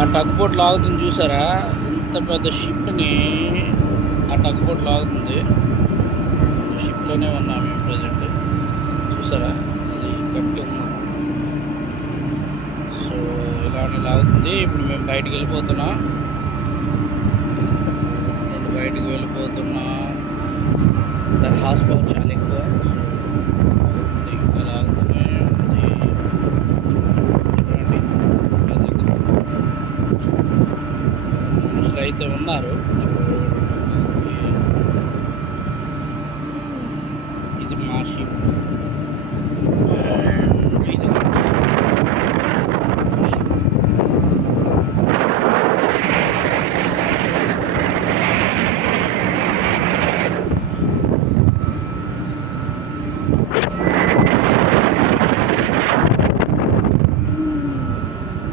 ఆ tug boat లాగుతుంది చూసారా, ఇంత పెద్ద షిప్ని ఆ టగ్ బోట్ లాగుతుంది. షిప్లోనే ఉన్నాం మేము ప్రజెంట్. చూసారా, అది కట్టి ఉన్నాం. సో ఇలానే లాగుతుంది. ఇప్పుడు మేము బయటికి వెళ్ళిపోతున్నాం. బయటికి వెళ్ళిపోతున్నాం. దాని హార్స్ పవర్ చాలా ఎక్కువ. సో ఇంకా లాగుతూనే ఉంది. చూడండి, మనుషులు అయితే ఉన్నారు.